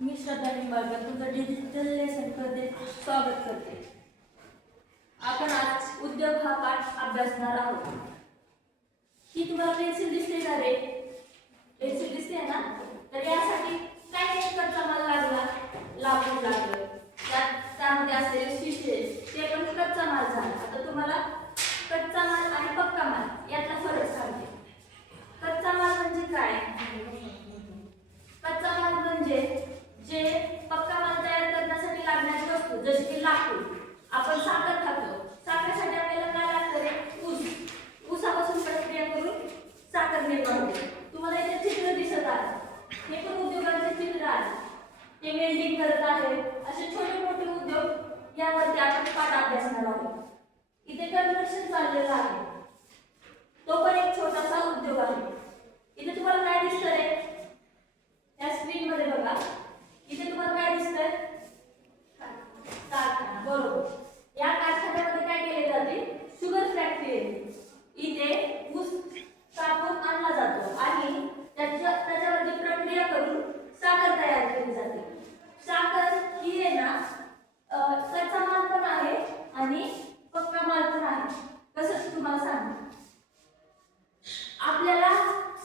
मी श्रद्धा निंबाळकर तुमचं digital lesson मध्ये स्वागत करते. आपण आज उद्योग हा पाठ अभ्यासणार आहोत. ही तुम्हाला पेन्सिल दिसते का रे? पेन्सिल दिसते ना? तर यासाठी काय काय कच्चा माल लागला? लाकूड लागलं. त्यामध्ये असलेले शिशे ते पण कच्चा माल झाला. आता तुम्हाला कच्चा माल आणि पक्का माल यातला फरक सांगते. कच्चा माल म्हणजे काय? कच्चा माल म्हणजे जे पक्का माल तयार करण्यासाठी लागणारी वस्तू, जशी की लाकूड. आपण साखर खातो, साखरेसाठी आपल्याला काय लागतं रे? ऊस. ऊसापासून प्रक्रिया करून साखर निर्माण होते. तुम्हाला इथे चित्र दिसत आहे, हे पण उद्योगाचे चित्र आहे. ते वेल्डिंग करत आहे. असे छोटे मोठे उद्योग यावरती आपण पाठ अभ्यासणार आहोत. इथे कन्स्ट्रक्शन चाललेलं आहे, तो पण एक छोटासा उद्योग आहे. इथे तुम्हाला काय दिसतं रे? या स्क्रीन मध्ये बघा, इथे तुम्हाला काय दिसतंय? कारखाना. बरोबर. या कारखान्यामध्ये काय केले जाते? Sugar factory. इथे ऊस कापून आणला जातो आणि त्याच्यावरती प्रक्रिया करून साखर तयार केली जाते. साखर ही आहे ना, कच्चा माल पण आहे आणि पक्का माल पण आहे. कसं तुम्हाला सांगते. आपल्याला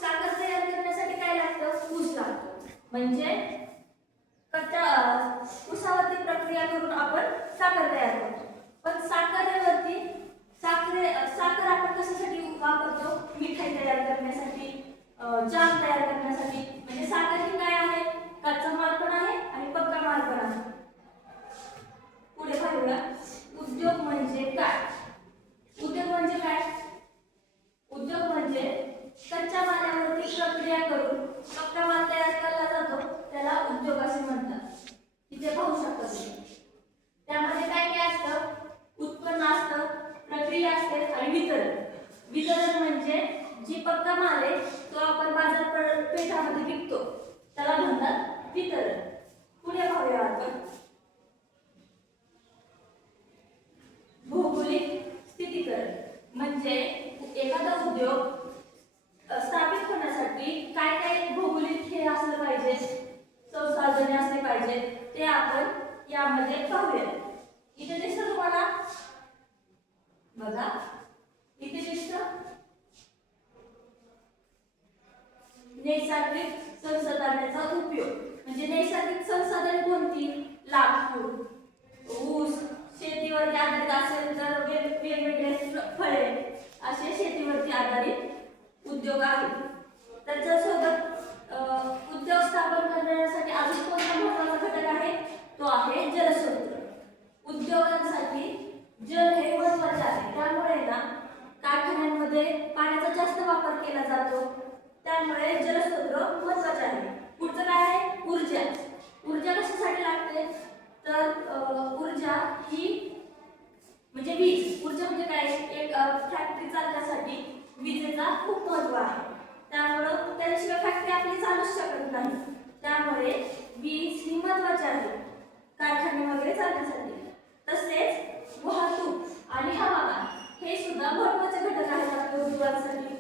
साखर तयार करण्यासाठी काय लागतं? ऊस लागतो. म्हणजे कच्च्या ऊसावरती प्रक्रिया करून आपण साखर तयार करतो. पण साखर आपण कशासाठी वापरतो? मिठाई तयार करण्यासाठी, जाम तयार करण्यासाठी. म्हणजे साखर ही काय आहे? कच्चा माल पण आहे आणि पक्का माल पण आहे. पुढे पाहूया, उद्योग म्हणजे काय? उद्योग म्हणजे काय? उद्योग म्हणजे कच्च्या मालावरती प्रक्रिया करून पक्का माल तयार केला जातो, त्याला उद्योग असे म्हणतात. इथे पाहू शकता तुम्ही. त्यामध्ये काय काय असतं? उत्पन्न असतं, प्रक्रिया असते आणि वितरण. वितरण म्हणजे जी पक्का माल आहे तो आपण बाजारपेठामध्ये विकतो, त्याला म्हणतात वितरण. पुढे पाहूया आपण, भौगोलिक स्थितीकरण. म्हणजे एखादा उद्योग स्थापित होण्यासाठी काय काय भौगोलिक हे असलं पाहिजे, संसाधने असले पाहिजे, ते आपण यामध्ये पाहूया. इथे दिसतं तुम्हाला? बघा, इथे दिसतं नैसर्गिक संसाधनांचा उपयोग. म्हणजे नैसर्गिक संसाधने कोणती? लाकूड, ऊस. शेतीवरती आधारित असेल तर वेगवेगळे फळे, असे शेतीवरती आधारित उद्योग आहेत. त्याच्यासोबत उद्योग स्थापन करण्यासाठी अजून कोणता महत्त्वाचा घटक आहे? तो आहे जलस्रोत. उद्योगांसाठी जल हे महत्त्वाचे आहे. त्यामुळे ना कारखान्यांमध्ये पाण्याचा जास्त वापर केला जातो. त्यामुळे जलस्रोत महत्त्वाचे आहे. पुढचं काय आहे? ऊर्जा. ऊर्जा कशासाठी लागते? तर ऊर्जा ही म्हणजे वीज. ऊर्जा म्हणजे काय? एक फॅक्टरी चालण्यासाठी विजेचा खूप महत्त्व आहे. त्यामुळे त्याशिवाय फॅक्टरी आपली चालूच शकत नाही. त्यामुळे वीज ही महत्त्वाची आहे कारखाने वगैरे चालण्यासाठी. तसेच वाहतूक आणि हवामान हे सुद्धा महत्त्वाचे घटक आहेत आपल्या उद्योगासाठी.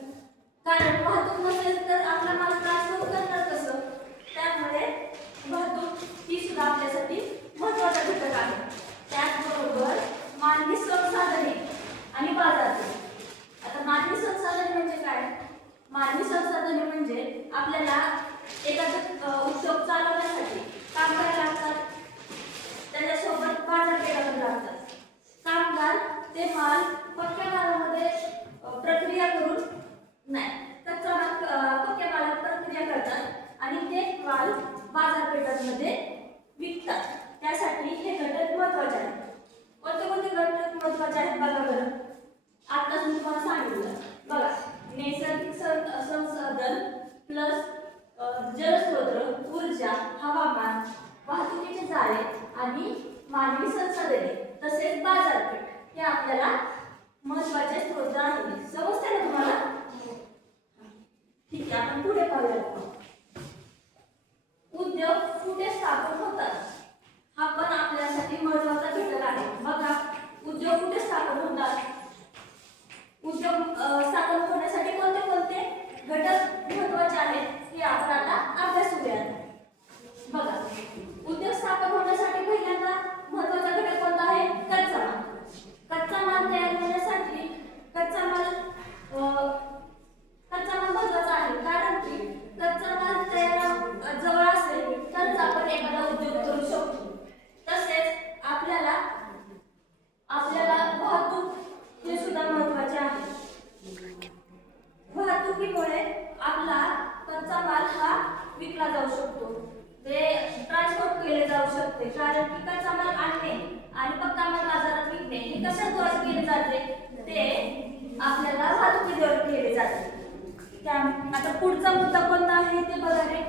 कारण वाहतूक नसेल तर आपला माल ट्रान्सपोर्ट करणार कसं? त्यामुळे वाहतूक ही सुद्धा आपल्यासाठी महत्त्वाचा घटक आहे. त्याचबरोबर मानवी संसाधने आणि बाजारपेठ. आता मानवी संसाधने म्हणजे काय? मानवी संसाधने म्हणजे आपल्याला एखादा उद्योग चालवण्यासाठी कामगार लागतात, त्याच्यासोबत बाजारपेठा पण लागतात. कामगार ते माल पक्क्या मालामध्ये प्रक्रिया करून कच्चा माल पक्क्या मालात प्रक्रिया करतात आणि ते माल बाजारपेठांमध्ये विकतात. त्यासाठी हे घटक महत्त्वाचे आहेत. कोणते कोणते घटक महत्त्वाचे आहेत बघा बरं. आताच मी तुम्हाला सांगितलं बघा. नैसर्गिक संसाधन प्लस जलस्रोत, ऊर्जा, हवामान, वाहतुकीचे जाळे आणि मानवी संसाधने तसेच बाजारपेठ हे आपल्याला महत्त्वाचे स्रोत आहेत. समजते ना तुम्हाला? ठीक आहे, आपण पुढे पाहूया. उद्योग कुठे स्थापन होतात? हा पण आपल्यासाठी महत्त्वाचा घटक आहे. बघा, उद्योग कुठे स्थापन होतात? उद्योग स्थापन होण्यासाठी कोणते कोणते घटक महत्त्वाचे आहेत हे आपण आता अभ्यासूया. बघा, शकतो, ते ट्रान्सपोर्ट केले जाऊ शकते, कारण की कच्चा माल आणणे आणि पक्का माल बाजारात विकणे हे कशाद्वारे केले जाते, ते आपल्याला वाहतुकीद्वारे केले जाते. आता पुढचा मुद्दा कोणता आहे ते बघा रे.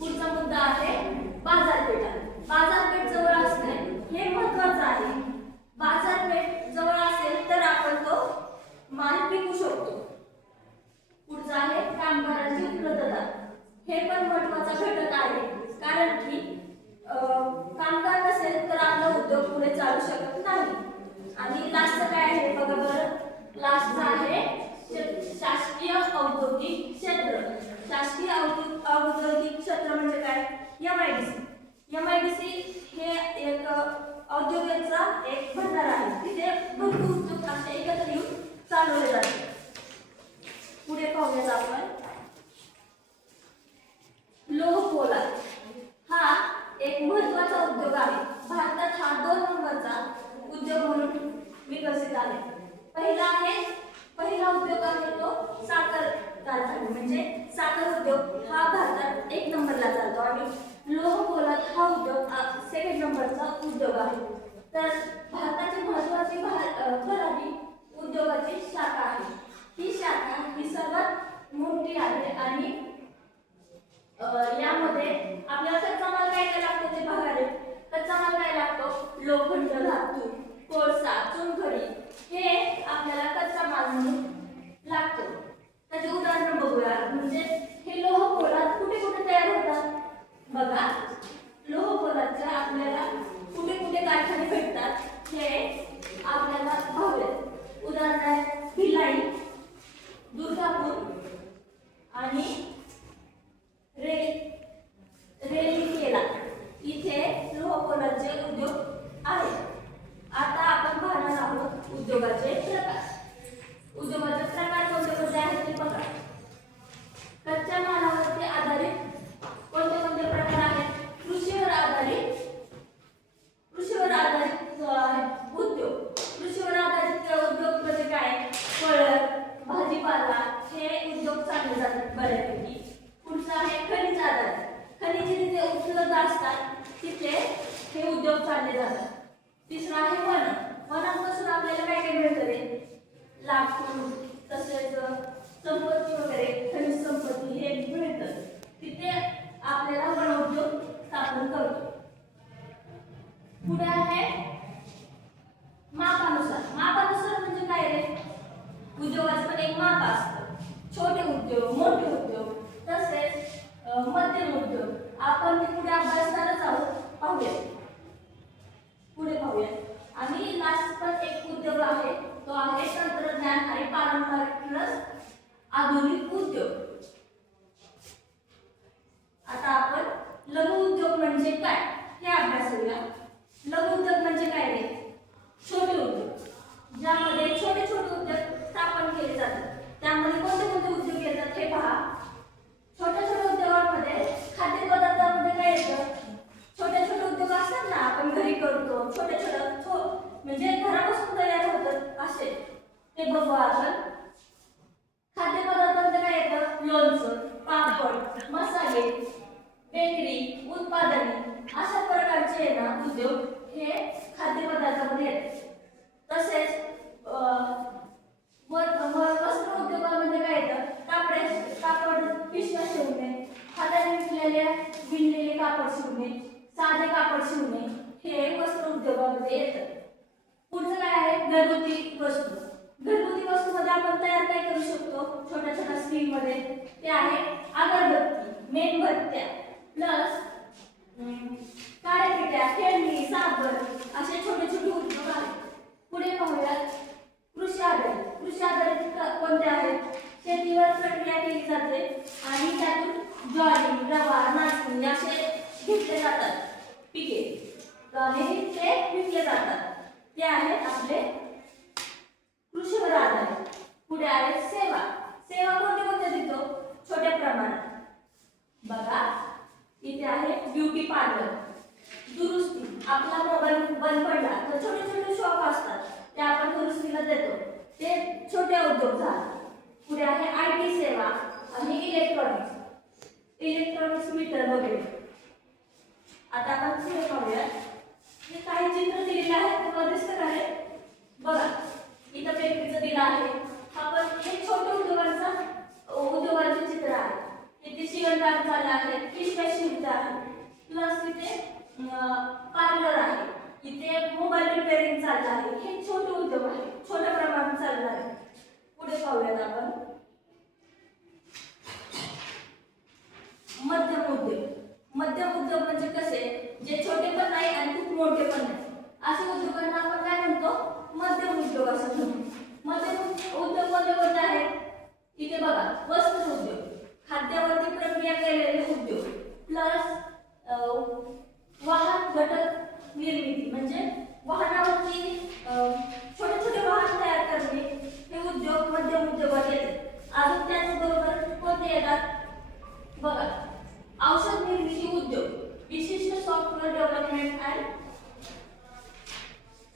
पुढचा मुद्दा आहे बाजारपेठ. बाजारपेठ जवळ असणे हे महत्त्वाचं आहे. बाजारपेठ जवळ असेल तर आपण तो माल विकू शकतो. पुढचा आहे कामगारांची उपलब्धता. हे पण महत्त्वाचा घटक आहे, कारण की कामगार नसेल तर आपला उद्योग पुढे चालू शकत नाही. आणि लास्ट काय आहे बघा बरं. लास्ट आहे शासकीय औद्योगिक क्षेत्र. शासकीय औद्योगिक क्षेत्र म्हणजे काय? MIDC हे एक औद्योगिकचा एक भंडार आहे. तिथे भरपूर उद्योग असे एकत्र येऊन चालवले जातात. पुढे पाहूयात आपण. लोह पोलाद हा एक महत्त्वाचा उद्योग आहे. भारतात हा 2 नंबरचा उद्योग म्हणून विकसित आहे. पहिला उद्योग आहे तो साखर कारखाने म्हणजे साखर उद्योग हा भारतात 1 नंबरला चालतो आणि लोह पोलाद हा उद्योग 2nd नंबरचा उद्योग आहे. तर भारताची महत्त्वाची भरारी उद्योगाची शाखा आहे. ही शाखा ही सर्वात मोठी आहे आणि यामध्ये आपल्याला कच्चा माल काय लागतो ते बघा रे. कच्चा माल काय लागतो? लोखंड, धातू, कोळसा, चुनखडी हे आपल्याला कच्चा माल म्हणून लागतो. त्याचे उदाहरण बघूया. म्हणजे हे लोह पोलाद कुठे कुठे तयार होतात बघा. लोह पोलादचे आपल्याला कुठे कुठे कारखाने भेटतात हे आपल्याला पाहूयात. उदाहरण आहे भिलाई, दुर्गापूर आणि रेलिकेला इथे लोह पोलादचे उद्योग आहेत. आता आपण पाहणार आहोत उद्योगाचे प्रकार. उद्योगाचे प्रकार कोणते कोणते आहेत ते बघा. कच्च्या मालावरती आधारित कोणते कोणते प्रकार आहेत? कृषीवर आधारित उद्योग. कृषीवर आधारित उद्योग म्हणजे काय? फळ, भाजीपाला हे उद्योग चालले जातात बऱ्यापैकी. पुढचा आहे खनिज आधारित. खनिजे जिथे उपलब्ध असतात तिथे हे उद्योग चालले जातात. तिसरा आहे वन. वनांपासून आपल्याला काय काय मिळतं रे? लाकूड, तसेच संपत्ती वगैरे, खनिज संपत्ती हे मिळतं. तिथे आपल्याला वन उद्योग स्थापन करतो. पुढे आहे मापानुसार. मापानुसार म्हणजे काय रे? उद्योगाचं पण एक माप असतं. छोटे उद्योग, मोठे उद्योग, तसेच मध्यम उद्योग. आपण ते पुढे अभ्यासणारच आहोत. पुढे पाहूया. आणि लास्ट पण एक उद्योग आहे, तो आहे तंत्रज्ञान आणि पारंपरिक प्लस आधुनिक उद्योग. आता आपण लघु उद्योग म्हणजे काय हे अभ्यासूया. लघु उद्योग म्हणजे काय रे? छोटे उद्योग, ज्यामध्ये छोटे छोटे उद्योग स्थापन केले जातात. त्यामध्ये कोणते कोणते उद्योग येतात हे पहा. छोट्या छोट्या उद्योगांमध्ये खाद्यपदार्थामध्ये काय येतं? छोटे छोटे उद्योग असतात ना, आपण घरी करतो. छोटे छोटे म्हणजे घरापासून तयार होतात असे ते बघू आपण. खाद्यपदार्थांमध्ये काय येतं? लोणचं, पापड, मसाले, बेकरी, उत्पादने अशा प्रकारचे ना उद्योग हे खाद्यपदार्थामध्ये येतात. तसेच वस्त्र उद्योगामध्ये काय येतं? कापड पिशव्या शिवणे, हाताने विणलेले कापड शिवणे, साधे कापड शिवणे हे वस्त्र उद्योगामध्ये येतं. पुढचं काय आहे? घरगुती वस्तू. घरगुती वस्तूमध्ये आपण तयार काय करू शकतो? छोट्या छोट्या स्टीलमध्ये. ते आहे अगरबत्ती, मेणबत्त्या, प्लस काळ्या खेळणी, साबण असे छोटे छोटे उद्योग आहेत. पुढे पाहूयात कृषी आधारित. कृषी आधारित कोणते आहेत? शेतीवर प्रक्रिया केली जाते आणि त्यातून ज्वारी, रवा, नाचणी असे घेतले जातात पिके आणि ते विकले जातात. ते आहेत आपले कृषीवर आधारित. पुढे आहे सेवा. सेवा कोणते कोणते देतो? छोट्या प्रमाणात बघा. इथे आहे ब्युटी पार्लर, दुरुस्ती. आपला मोबाईल बंद पडला तर छोटे छोटे शॉप असतात, ते आपण दुरुस्तीला देतो. ते छोटे उद्योग झाले. पुढे आहे IT सेवा आणि इलेक्ट्रॉनिक्स मीटर वगैरे आता आपण पुढे पाहूया. हे काही चित्र दिलेले आहेत, तुम्हाला दिसतं का रे? बघा इथं बेकरीचं दिलं आहे. हा पण हे छोट्या उद्योगांचे चित्र आहे. इथे शिवणकाम चाललं आहे, पिशव्या शिवत आहे, प्लस तिथे पार्लर आहे, इथे मोबाईल रिपेअरिंग चाललं आहे. हे छोटे उद्योग आहे, छोट्या प्रमाणात चालणार आहे. पुढे पाहूयात आपण मध्यम उद्योग. मध्यम उद्योग म्हणजे कसे, जे छोटे पण नाही आणि खूप मोठे पण नाही, अशा उद्योगांना आपण काय म्हणतो? मध्यम उद्योग असं म्हणतो. मध्यम उद्योग मध्ये कोणते आहेत? इथे बघा वस्त्र उद्योग, खाद्यावरती प्रक्रिया केलेले उद्योग, प्लस वाहन घटक निर्मिती म्हणजे वाहनावरती छोटे छोटे वाहन तयार करणे, हे उद्योग मध्यम उद्योगात येतात. अजून त्याचबरोबर कोणते येतात? बघा औषध निर्मिती उद्योग, विशिष्ट software development and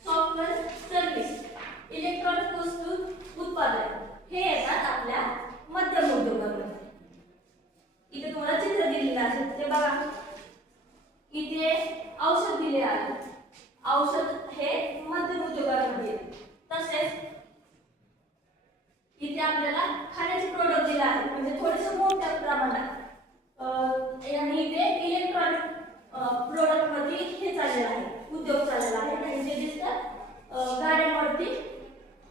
software service, electronic वस्तू उत्पादन, हे येतात आपल्या मध्यम उद्योगामध्ये. इथे तुम्हाला चित्र दिलेलं असेल ते बघा. इथे औषध दिले आहे, औषध हे मध्यम उद्योगामध्ये येते. तसेच इथे आपल्याला खाण्याचे प्रोडक्ट दिले आहेत, म्हणजे थोडेसे मोठ्या प्रमाणात. आणि इथे इलेक्ट्रॉनिक प्रोडक्ट मध्ये हे चाललेलं आहे, उद्योग चाललेला आहे. आणि जे दिसतं गाड्यांवरती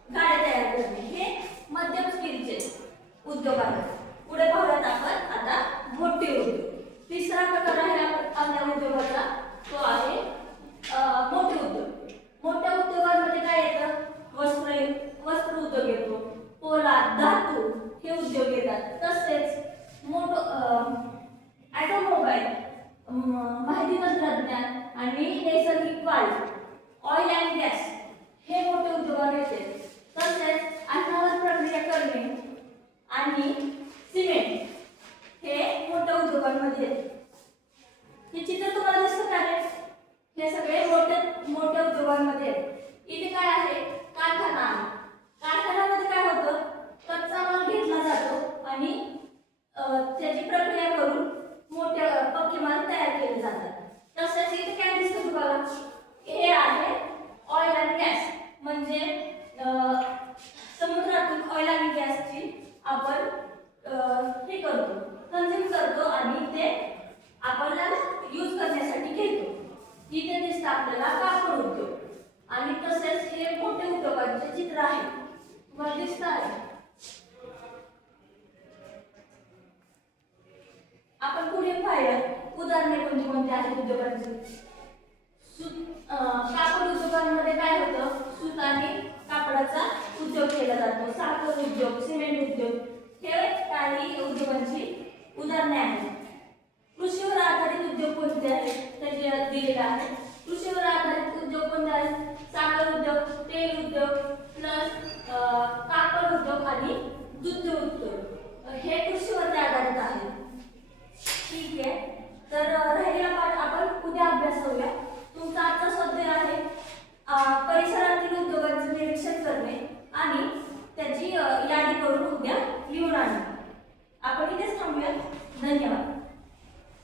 गाड्या तयार करणे, हे मध्यम स्किलचे उद्योग आहेत. पुढे पाहूयात आपण आता मोठे उद्योग. तिसरा प्रकार आहे आपल्या उद्योगाचा, तो आहे मोठे उद्योग. मोठ्या उद्योगांमध्ये काय येतं? वस्त्र उद्योग येतो, पोलाद, धातू हे उद्योग येतात. तसेच ऑटोमोबाईल, माहिती तंत्रज्ञान आणि नैसर्गिक वायू, ऑइल अँड गॅस हे मोठे उद्योगात येते. तसेच अन्नावर प्रक्रिया करणे आणि सिमेंट हे मोठ्या उद्योगांमध्ये येते. हे चित्र तुम्हाला दिसतं का रे? हे सगळे मोठ्या उद्योगांमध्ये येते. इथे काय आहे? कारखाना आहे. कारखान्यामध्ये काय होतं? कच्चा माल घेतला जातो आणि त्याची प्रक्रिया करून मोठे पक्के माल तयार केले जातात. तसेच इथे काय दिसतं तुम्हाला? हे आहे ऑइल अँड गॅस, म्हणजे समुद्रातून ऑइल आणि गॅसची आपण हे करतो, कंझ्युम करतो आणि ते आपल्याला यूज करण्यासाठी घेतो. इथे दिसतं आपल्याला कापड उद्योग. आणि तसेच हे मोठे उद्योगांचे चित्र आहे, तुम्हाला दिसत आहे. आपण पुढे पाहिलं उदाहरणे कोणती कोणती आहेत उद्योगांची. कापड उद्योगांमध्ये काय होतं? सूत आणि कापडाचा उद्योग केला जातो. साखर उद्योग, सिमेंट उद्योग हे काही उद्योगांची उदाहरणे आहेत. कृषीवर आधारित उद्योग कोणते आहेत ते दिलेले आहेत.